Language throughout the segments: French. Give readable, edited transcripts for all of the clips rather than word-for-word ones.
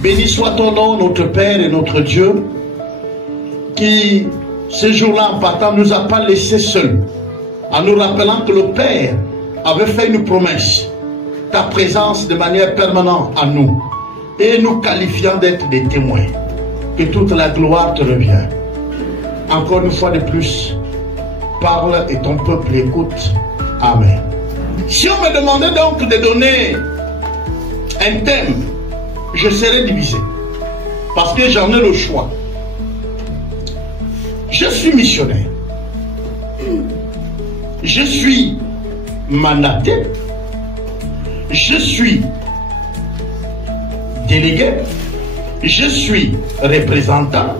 Béni soit ton nom, notre Père et notre Dieu, qui, ce jour-là, en partant, nous a pas laissés seuls, en nous rappelant que le Père avait fait une promesse, ta présence de manière permanente en nous, et nous qualifiant d'être des témoins, que toute la gloire te revient. Encore une fois de plus, parle et ton peuple écoute. Amen. Si on me demandait donc de donner un thème, je serai divisé, parce que j'en ai le choix. Je suis missionnaire, je suis mandaté, je suis délégué, je suis représentant,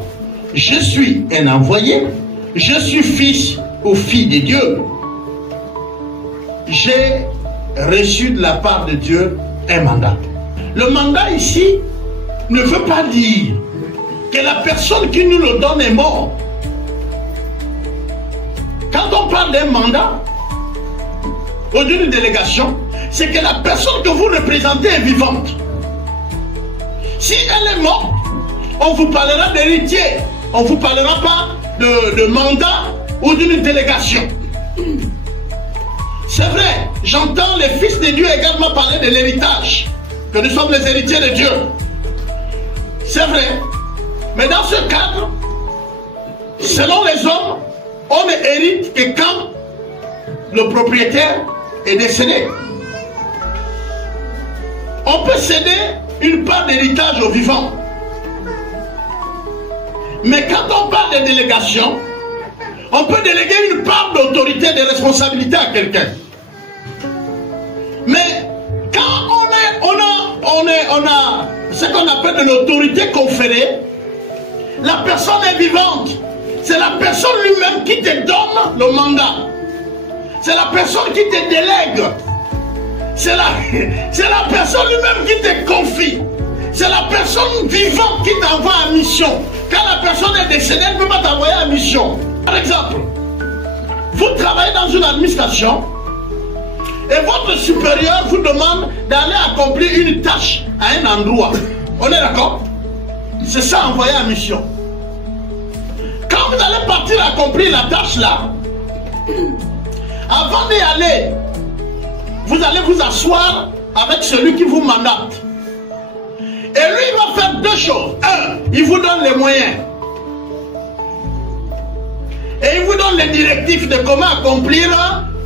je suis un envoyé, je suis fils ou fille de Dieu. J'ai reçu de la part de Dieu un mandat. Le mandat ici ne veut pas dire que la personne qui nous le donne est morte. Quand on parle d'un mandat ou d'une délégation, c'est que la personne que vous représentez est vivante. Si elle est morte, on vous parlera d'héritier, on ne vous parlera pas de mandat ou d'une délégation. C'est vrai, j'entends les fils de Dieu également parler de l'héritage, que nous sommes les héritiers de Dieu. C'est vrai, mais dans ce cadre, selon les hommes, on ne hérite que quand le propriétaire est décédé. On peut céder une part d'héritage aux vivants. Mais quand on parle de délégation, on peut déléguer une part d'autorité, de responsabilité à quelqu'un. Mais quand on a ce qu'on appelle de l'autorité conférée, la personne est vivante. C'est la personne lui-même qui te donne le mandat. C'est la personne qui te délègue. C'est la personne lui-même qui te confie. C'est la personne vivante qui t'envoie en mission. Quand la personne est décédée, elle ne peut pas t'envoyer en mission. Par exemple, vous travaillez dans une administration et votre supérieur vous demande d'aller accomplir une tâche à un endroit. On est d'accord? C'est ça, envoyer en mission. Quand vous allez partir accomplir la tâche là, avant d'y aller, vous allez vous asseoir avec celui qui vous mandate. Et lui, il va faire deux choses. Un, il vous donne les moyens. Et il vous donne les directives de comment accomplir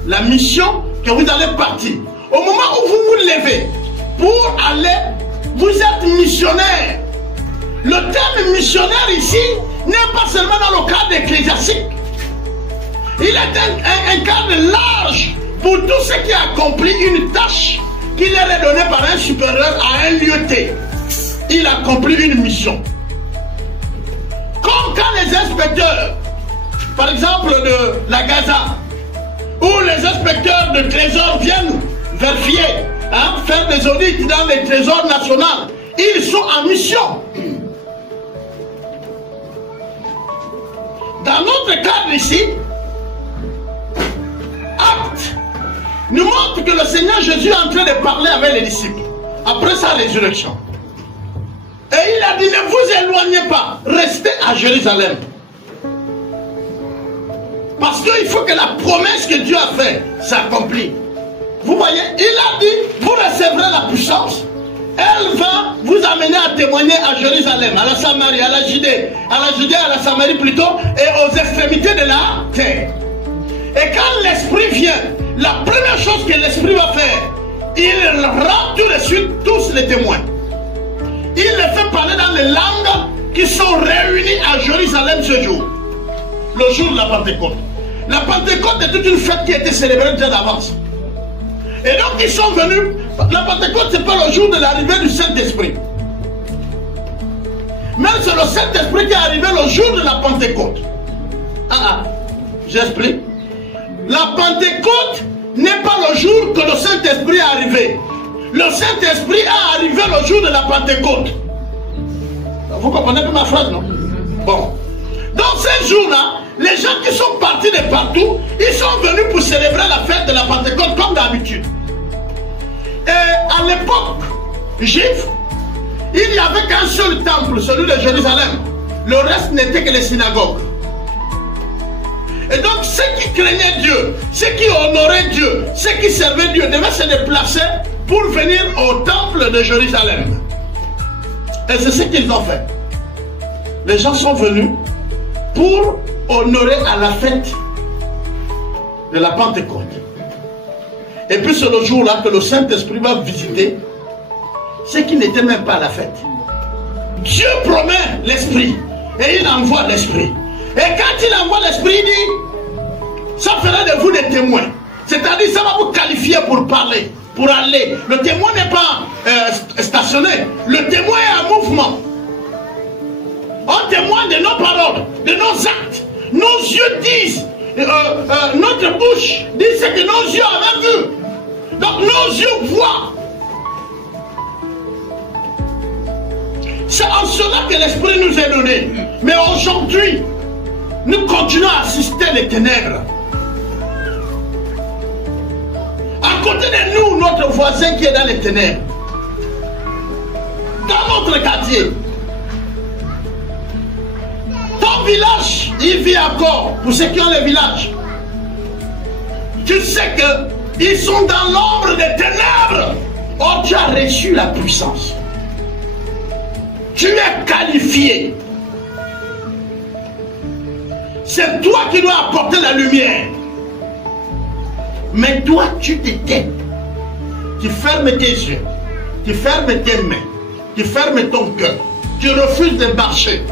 la mission que vous allez partir. Au moment où vous vous levez pour aller, vous êtes missionnaire. Le terme missionnaire ici n'est pas seulement dans le cadre ecclésiastique. Il est un cadre large pour tous ceux qui accomplissent une tâche qui leur est donnée par un supérieur à un lieu T. Il accomplit une mission. Comme quand les inspecteurs, par exemple de la Gaza, ou les inspecteurs de trésors viennent vérifier, faire des audits dans les trésors nationaux, ils sont en mission. Dans notre cadre ici, Acte nous montre que le Seigneur Jésus est en train de parler avec les disciples après sa résurrection. Et il a dit, ne vous éloignez pas, restez à Jérusalem. Parce qu'il faut que la promesse que Dieu a faite s'accomplisse. Vous voyez, il a dit, vous recevrez la puissance. Elle va vous amener à témoigner à Jérusalem, à la Samarie, à la Judée, à la Samarie plutôt, et aux extrémités de la terre. Et quand l'Esprit vient, la première chose que l'Esprit va faire, il rend tout de suite tous les témoins. Il les fait parler dans les langues qui sont réunies à Jérusalem ce jour. Le jour de la Pentecôte. La Pentecôte est toute une fête qui a été célébrée déjà d'avance. Et donc ils sont venus. La Pentecôte, ce n'est pas le jour de l'arrivée du Saint-Esprit. Mais c'est le Saint-Esprit qui est arrivé le jour de la Pentecôte. J'explique. La Pentecôte n'est pas le jour que le Saint-Esprit est arrivé. Le Saint-Esprit est arrivé le jour de la Pentecôte. Vous comprenez ma phrase, non? Bon. Dans ces jours-là, les gens qui sont partis de partout, ils sont venus pour célébrer la l'époque juive, il n'y avait qu'un seul temple, celui de Jérusalem. Le reste n'était que les synagogues. Et donc ceux qui craignaient Dieu, ceux qui honoraient Dieu, ceux qui servaient Dieu devaient se déplacer pour venir au temple de Jérusalem. Et c'est ce qu'ils ont fait. Les gens sont venus pour honorer à la fête de la Pentecôte. Et puis c'est le jour-là que le Saint-Esprit va visiter ceux qui n'étaient même pas à la fête. Dieu promet l'Esprit et il envoie l'Esprit. Et quand il envoie l'Esprit, il dit, ça fera de vous des témoins. C'est-à-dire, ça va vous qualifier pour parler, pour aller. Le témoin n'est pas stationné. Le témoin est en mouvement. On témoigne de nos paroles, de nos actes. Nos yeux disent, notre bouche dit ce que nos yeux avaient vu. Donc nos yeux voient. C'est en cela que l'Esprit nous est donné. Mais aujourd'hui, nous continuons à assister les ténèbres. À côté de nous, notre voisin qui est dans les ténèbres. Dans notre quartier. Ton village, il vit encore. Pour ceux qui ont les villages. Tu sais qu'ils sont dans l'ombre des ténèbres. Oh, tu as reçu la puissance. Tu es qualifié. C'est toi qui dois apporter la lumière. Mais toi, tu te tais. Tu fermes tes yeux. Tu fermes tes mains. Tu fermes ton cœur. Tu refuses de marcher.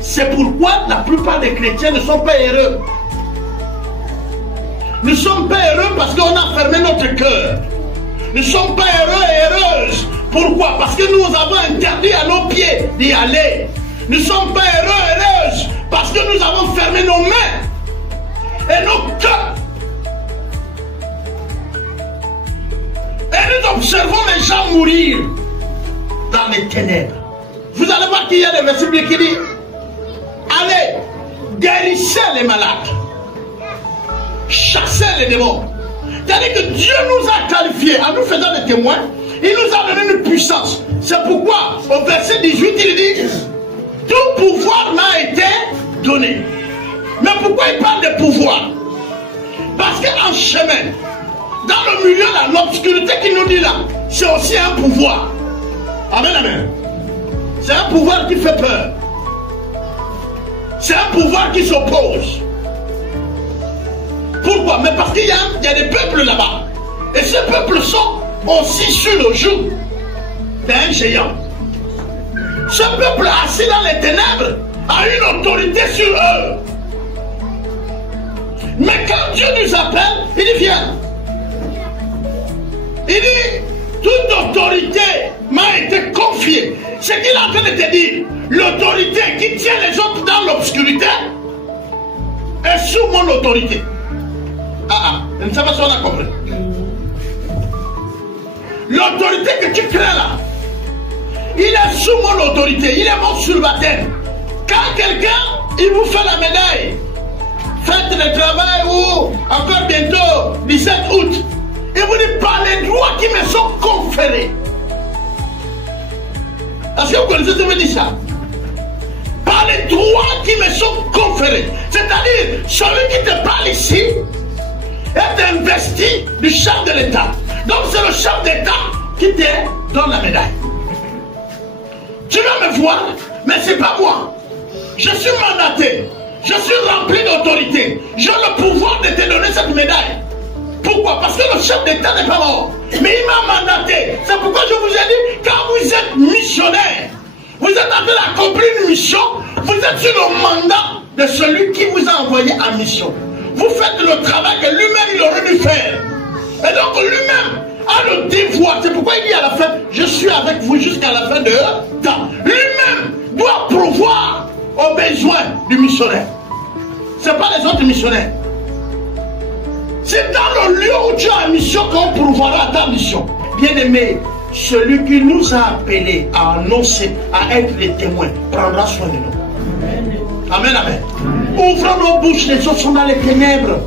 C'est pourquoi la plupart des chrétiens ne sont pas heureux. Nous ne sommes pas heureux parce qu'on a fermé notre cœur. Nous ne sommes pas heureux et heureuses. Pourquoi? Parce que nous avons interdit à nos pieds d'y aller. Nous ne sommes pas heureux et heureuses parce que nous avons fermé nos mains et nos cœurs. Et nous observons les gens mourir dans les ténèbres. Vous allez voir qu'il y a des versets qui disent, allez, guérissez les malades, chassez les démons. C'est-à-dire que Dieu nous a qualifiés en nous faisant des témoins. Il nous a donné une puissance. C'est pourquoi au verset 18 il dit, tout pouvoir m'a été donné. Mais pourquoi il parle de pouvoir? Parce qu'en chemin, dans le milieu là, l'obscurité qu'il nous dit là, c'est aussi un pouvoir. Amen, amen. C'est un pouvoir qui fait peur. C'est un pouvoir qui s'oppose. Pourquoi? Mais parce qu'il y a des peuples là-bas. Et ces peuples sont aussi sur le joug d'un géant. Ce peuple assis dans les ténèbres a une autorité sur eux. Mais quand Dieu nous appelle, il dit viens. Il dit toute autorité m'a été confiée. Ce qu'il est en train de te dire, l'autorité qui tient les autres dans l'obscurité est sous mon autorité. Je ne sais pas si on a compris. L'autorité que tu crées là, il est sous mon autorité, il est mon sur ma tête. Quand quelqu'un, il vous fait la médaille, faites le travail ou encore bientôt, 17 août, il vous dit par les droits qui me sont conférés. Est-ce que vous connaissez ce que me dit ça? Par les droits qui me sont conférés. C'est-à-dire, celui qui te parle ici est investi du chef de l'État. Donc c'est le chef d'État qui te donne la médaille. Tu vas me voir, mais ce n'est pas moi. Je suis mandaté. Je suis rempli d'autorité. J'ai le pouvoir de te donner cette médaille. Pourquoi? Parce que le chef d'État n'est pas mort. Mais il m'a mandaté. C'est pourquoi je vous ai dit, quand vous êtes missionnaire, vous êtes en train d'accomplir une mission, vous êtes sur le mandat de celui qui vous a envoyé en mission. Vous faites le travail que lui-même il aurait dû faire. Et donc lui-même a le devoir. C'est pourquoi il dit à la fin, je suis avec vous jusqu'à la fin de temps. Lui-même doit pourvoir aux besoins du missionnaire. Ce n'est pas les autres missionnaires. C'est dans le lieu où tu as une mission qu'on pourvoira à ta mission. Bien-aimé, celui qui nous a appelés à annoncer, à être les témoins, prendra soin de nous. Amen, amen. Ouvrons nos bouches, les autres sont dans les ténèbres.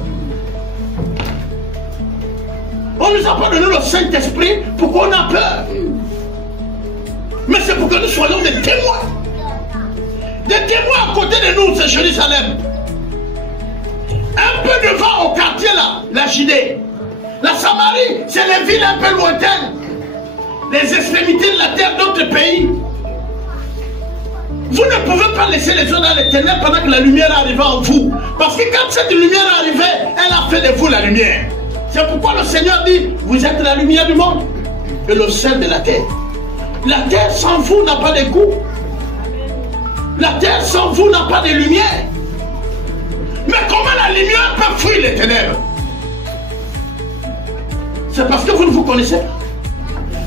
On ne nous a pas donné le Saint-Esprit pour qu'on a peur. Mais c'est pour que nous soyons des témoins. Des témoins à côté de nous, c'est Jérusalem. Un peu devant au quartier là, la Judée. La Samarie, c'est les villes un peu lointaines. Les extrémités de la terre d'autres pays. Vous ne pouvez pas laisser les gens dans les ténèbres pendant que la lumière arrive en vous. Parce que quand cette lumière arrivait, elle a fait de vous la lumière. C'est pourquoi le Seigneur dit, vous êtes la lumière du monde et le sel de la terre. La terre sans vous n'a pas de goût. La terre sans vous n'a pas de lumière. Mais comment la lumière peut fuir les ténèbres? C'est parce que vous ne vous connaissez pas.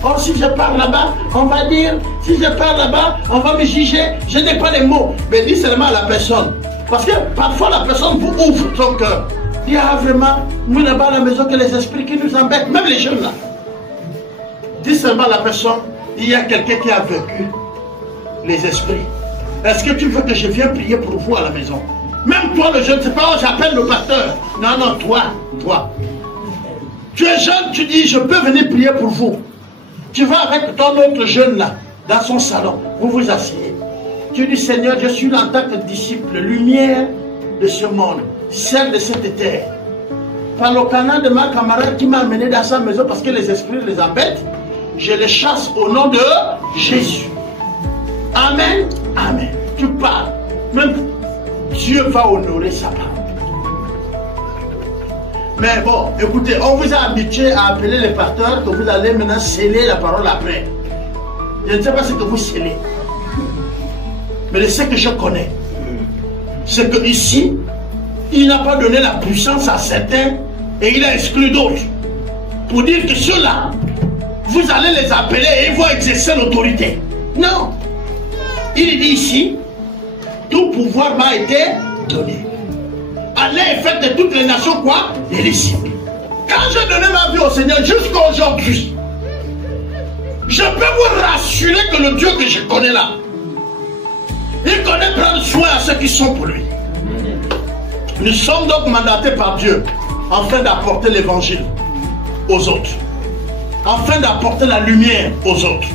Oh, si je parle là-bas, on va dire, si je parle là-bas, on va me juger. Je n'ai pas les mots. Mais dis seulement à la personne. Parce que parfois la personne vous ouvre son cœur. Dis, ah vraiment, nous là-bas à la maison, que les esprits qui nous embêtent, même les jeunes là. Dis seulement à la personne, il y a quelqu'un qui a vécu les esprits. Est-ce que tu veux que je vienne prier pour vous à la maison? Même toi le jeune, c'est pas, j'appelle le pasteur. Non, non, toi. Tu es jeune, tu dis, je peux venir prier pour vous. Tu vas avec ton autre jeune là, dans son salon, vous vous asseyez. Tu dis, Seigneur, je suis là en tant que disciple, lumière de ce monde, celle de cette terre. Par le canal de ma camarade qui m'a amené dans sa maison parce que les esprits les embêtent, je les chasse au nom de Jésus. Amen, amen. Tu parles. Même Dieu va honorer sa parole. Mais bon, écoutez, on vous a habitué à appeler les pasteurs que vous allez maintenant sceller la parole après. Je ne sais pas ce que vous scellez. Mais ce que je connais, c'est que ici, il n'a pas donné la puissance à certains et il a exclu d'autres. Pour dire que ceux-là, vous allez les appeler et ils vont exercer l'autorité. Non. Il dit ici, tout pouvoir m'a été donné. Allez et faites de toutes les nations quoi? Des disciples. Quand j'ai donné ma vie au Seigneur jusqu'à aujourd'hui, je peux vous rassurer que le Dieu que je connais là, il connaît prendre soin à ceux qui sont pour lui. Nous sommes donc mandatés par Dieu afin d'apporter l'évangile aux autres, afin d'apporter la lumière aux autres.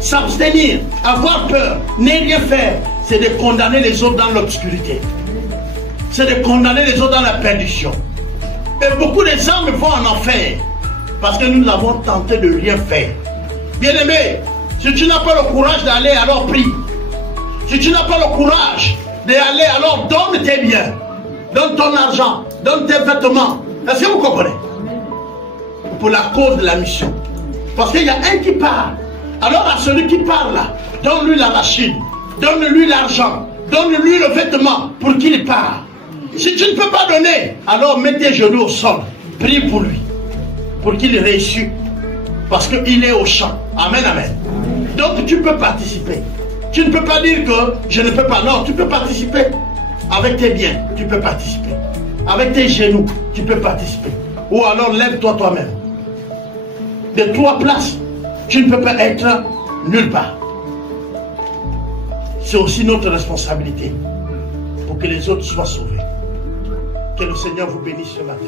S'abstenir, avoir peur, ne rien faire, c'est de condamner les autres dans l'obscurité. C'est de condamner les autres dans la perdition. Et beaucoup des âmes vont en enfer parce que nous avons tenté de rien faire. Bien-aimé, si tu n'as pas le courage d'aller, alors prie. Si tu n'as pas le courage d'aller, alors donne tes biens, donne ton argent, donne tes vêtements. Est-ce que vous comprenez? Pour la cause de la mission. Parce qu'il y a un qui part. Alors à celui qui parle là, donne-lui l'arachide, donne-lui l'argent, donne-lui le vêtement pour qu'il parte. Si tu ne peux pas donner, alors mets tes genoux au sol, prie pour lui, pour qu'il réussisse, parce qu'il est au champ. Amen, amen. Donc tu peux participer. Tu ne peux pas dire que je ne peux pas. Non, tu peux participer. Avec tes biens, tu peux participer. Avec tes genoux, tu peux participer. Ou alors lève-toi toi-même. De 3 places, tu ne peux pas être nulle part. C'est aussi notre responsabilité pour que les autres soient sauvés. Que le Seigneur vous bénisse ce matin.